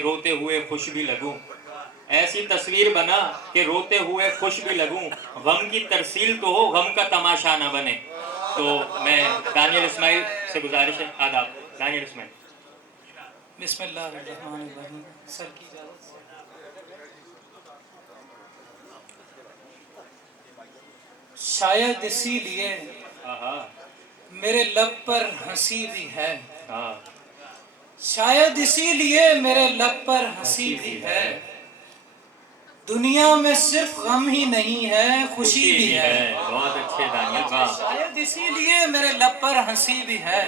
روتے ہوئے خوش بھی لگوں، ایسی تصویر بنا کہ روتے ہوئے خوش بھی لگوں، غم کی ترسیل تو ہو غم کا تماشا نہ بنے۔ تو میں دانیل اسماعیل سے گزارش ہے، آداب دانیل اسماعیل۔ بسم اللہ الرحمن الرحیم۔ سر کی اجازت سے شاید اسی لیے میرے لب پر ہنسی بھی ہے، شاید اسی لیے میرے لب پر ہنسی بھی ہے، دنیا میں صرف غم ہی نہیں ہے خوشی بھی ہے۔ بہت اچھے دانیل، واہ۔ شاید اسی لیے میرے لب پر ہنسی بھی ہے،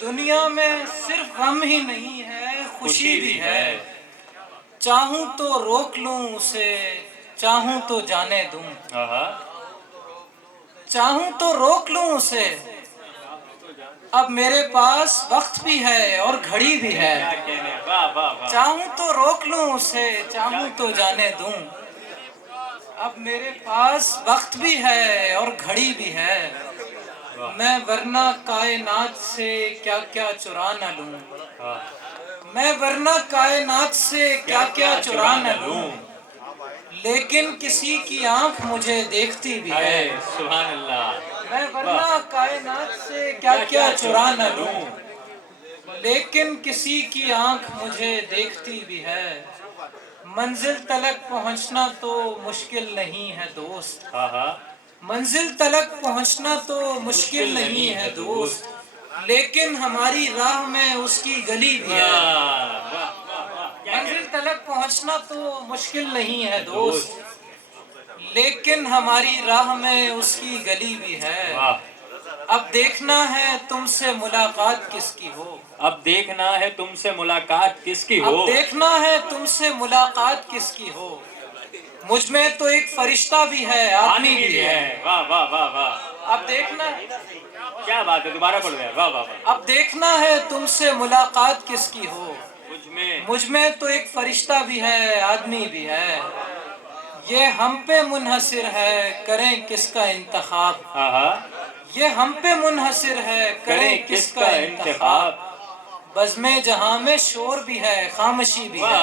دنیا میں صرف غم ہی نہیں ہے خوشی بھی ہے، چاہوں تو روک لوں اسے، چاہوں تو جانے دوں، چاہوں تو روک لوں اسے، اب میرے پاس وقت بھی ہے اور گھڑی بھی ہے، چاہوں تو روک لوں اسے، چاہوں تو جانے دوں، اب میرے پاس وقت بھی ہے اور گھڑی بھی ہے، میں ورنہ کائنات سے کیا کیا چرا نہ لوں، میں ورنہ کائنات سے کیا کیا چرا نہ لوں، لیکن کسی کی آنکھ مجھے دیکھتی بھی ہے، سبحان اللہ۔ میں ورنہ کائنات سے کیا کیا چرا نہ لوں، لیکن کسی کی آنکھ مجھے دیکھتی بھی ہے، منزل تلک پہنچنا تو مشکل نہیں ہے دوست، منزل تلک پہنچنا تو مشکل نہیں ہے دوست، لیکن ہماری راہ میں اس کی گلی بھی ہے، منزل تلک پہنچنا تو مشکل نہیں ہے دوست، لیکن ہماری راہ میں اس کی گلی بھی ہے، اب دیکھنا ہے تم سے ملاقات کس کی ہو، اب دیکھنا ہے تم سے ملاقات کس کی ہو، اب دیکھنا ہے تم سے ملاقات کس کی ہو، مجھ میں تو ایک فرشتہ بھی ہے آدمی بھی ہے، واہ واہ واہ واہ، اب دیکھنا کیا بات ہے، دوبارہ پڑھ گیا، واہ واہ واہ۔ اب دیکھنا ہے تم سے ملاقات کس کی ہو، مجھ میں تو ایک فرشتہ بھی ہے آدمی بھی ہے، یہ ہم پہ منحصر ہے کریں کس کا انتخاب، یہ ہم پہ منحصر ہے کریں کس کا انتخاب، بزم جہاں میں شور بھی ہے خاموشی بھی ہے،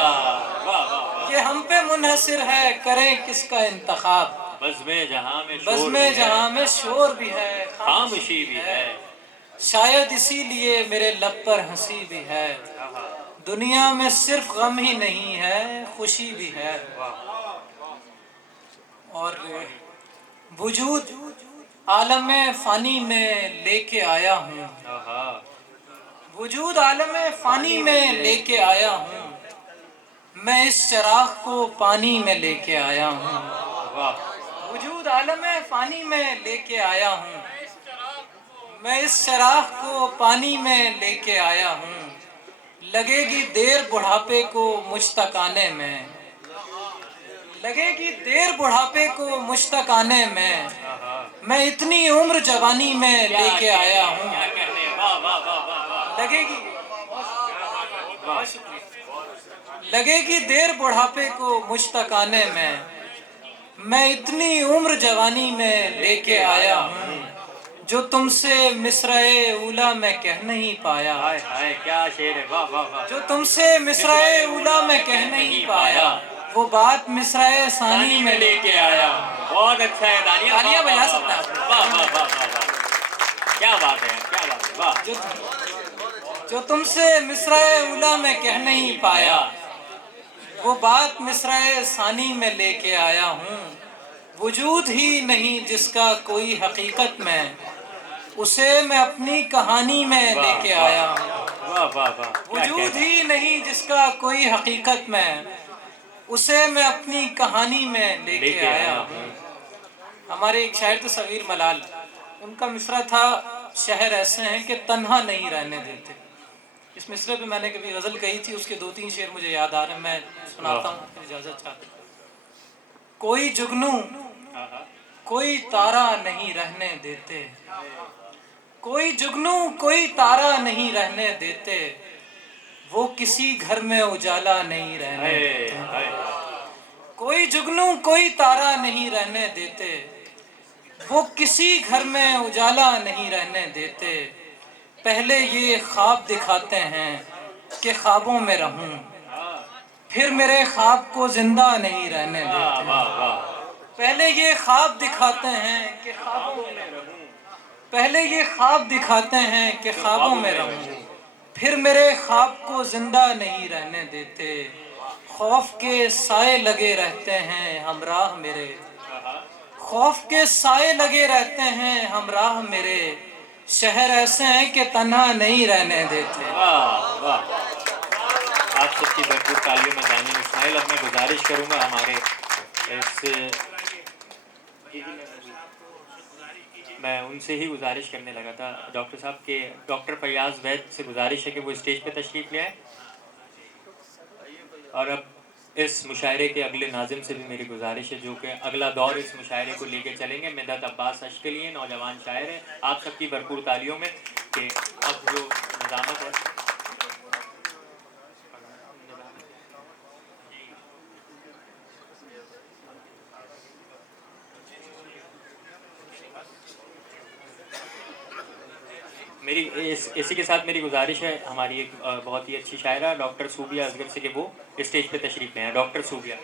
یہ ہم پہ منحصر ہے کریں کس کا انتخاب، بزم جہاں میں شور بھی ہے خاموشی بھی ہے، شاید اسی لیے میرے لب پر ہنسی بھی ہے، دنیا میں صرف غم ہی نہیں ہے خوشی بھی ہے، اور وجود عالم فانی میں لے کے آیا ہوں، وجود عالم فانی میں لے کے آیا ہوں، میں اس چراغ کو پانی میں لے کے آیا ہوں، وجود عالم فانی میں لے کے آیا ہوں، میں اس چراغ کو پانی میں لے کے آیا ہوں، لگے گی دیر بڑھاپے کو مجھ تک آنے میں، لگے گی دیر بڑھاپے کو مجھ تک آنے میں اتنی عمر جوانی میں لے کے آیا ہوں، لگے گی لگے گی دیر بڑھاپے کو مجھ تک آنے میں اتنی عمر جوانی میں لے کے آیا ہوں، جو تم سے مصرعِ اولیٰ میں کہہ نہیں پایا، کیا شعر ہے، واہ واہ واہ، جو تم سے مصرعِ اولیٰ میں کہہ نہیں پایا، وہ بات مصرعِ ثانی میں لے کے آیا ہوں۔ بہت اچھا ہے دانیل، تالیاں بجا سکتا ہے، واہ واہ واہ واہ واہ، کیا بات ہے، کیا بات ہے، واہ، جو تم سے مصرعِ اولیٰ میں کہہ نہیں پایا، وہ بات مصرعِ ثانی میں لے کے آیا ہوں، وجود ہی نہیں جس کا کوئی حقیقت میں، اسے میں اپنی کہانی میں لے کے آیا ہوں، واہ واہ واہ، وجود ہی نہیں جس کا کوئی حقیقت میں، اسے میں اپنی کہانی میں لے کے آیا ہوں۔ ہمارے ایک شاعر تھے صغیر ملال، ان کا مصرع تھا شہر ایسے ہیں کہ تنہا نہیں رہنے دیتے، اس مصرع پہ میں نے کبھی غزل کہی تھی، اس کے 2-3 شعر مجھے یاد آ رہے ہیں، میں سناتا ہوں، اجازت چاہتا ہوں۔ کوئی جگنو کوئی تارا نہیں رہنے دیتے، کوئی جگنو کوئی تارا نہیں رہنے دیتے، وہ کسی گھر میں اجالا نہیں رہنے دیتے، کوئی جگنو کوئی تارا نہیں رہنے دیتے، وہ کسی گھر میں اجالا نہیں رہنے دیتے، پہلے یہ خواب دکھاتے ہیں کہ خوابوں میں رہوں، پھر میرے خواب کو زندہ نہیں رہنے دیتے۔ واہ واہ، پہلے یہ خواب دکھاتے ہیں کہ خوابوں میں رہوں، پہلے یہ خواب دکھاتے ہیں کہ خوابوں میں رہوں، پھر میرے خواب کو زندہ نہیں رہنے دیتے۔ خوف کے سائے لگے رہتے ہیں ہمراہ میرے، خوف کے سائے لگے رہتے ہیں ہمراہ میرے، شہر ایسے ہیں کہ تنہا نہیں رہنے دیتے۔ واہ واہ، آپ سب کی بھرپور تالیوں میں دانیال اسماعیل۔ اب میں گزارش کروں گا ہمارے میں ان سے ہی گزارش کرنے لگا تھا ڈاکٹر صاحب کے، ڈاکٹر فیاض وید سے گزارش ہے کہ وہ اسٹیج پہ تشریف لے آئیں، اور اب اس مشاعرے کے اگلے ناظم سے بھی میری گزارش ہے جو کہ اگلا دور اس مشاعرے کو لے کے چلیں گے، مدحت عباس اشکلی ہیں، نوجوان شاعر ہیں، آپ سب کی بھرپور تالیوں میں کہ اب جو نظامت ہے میری اسی کے ساتھ میری گزارش ہے ہماری ایک بہت ہی اچھی شاعرہ ڈاکٹر صوبیہ اصغر سے کہ وہ اسٹیج پہ تشریف لے آئیں۔ ڈاکٹر صوبیہ۔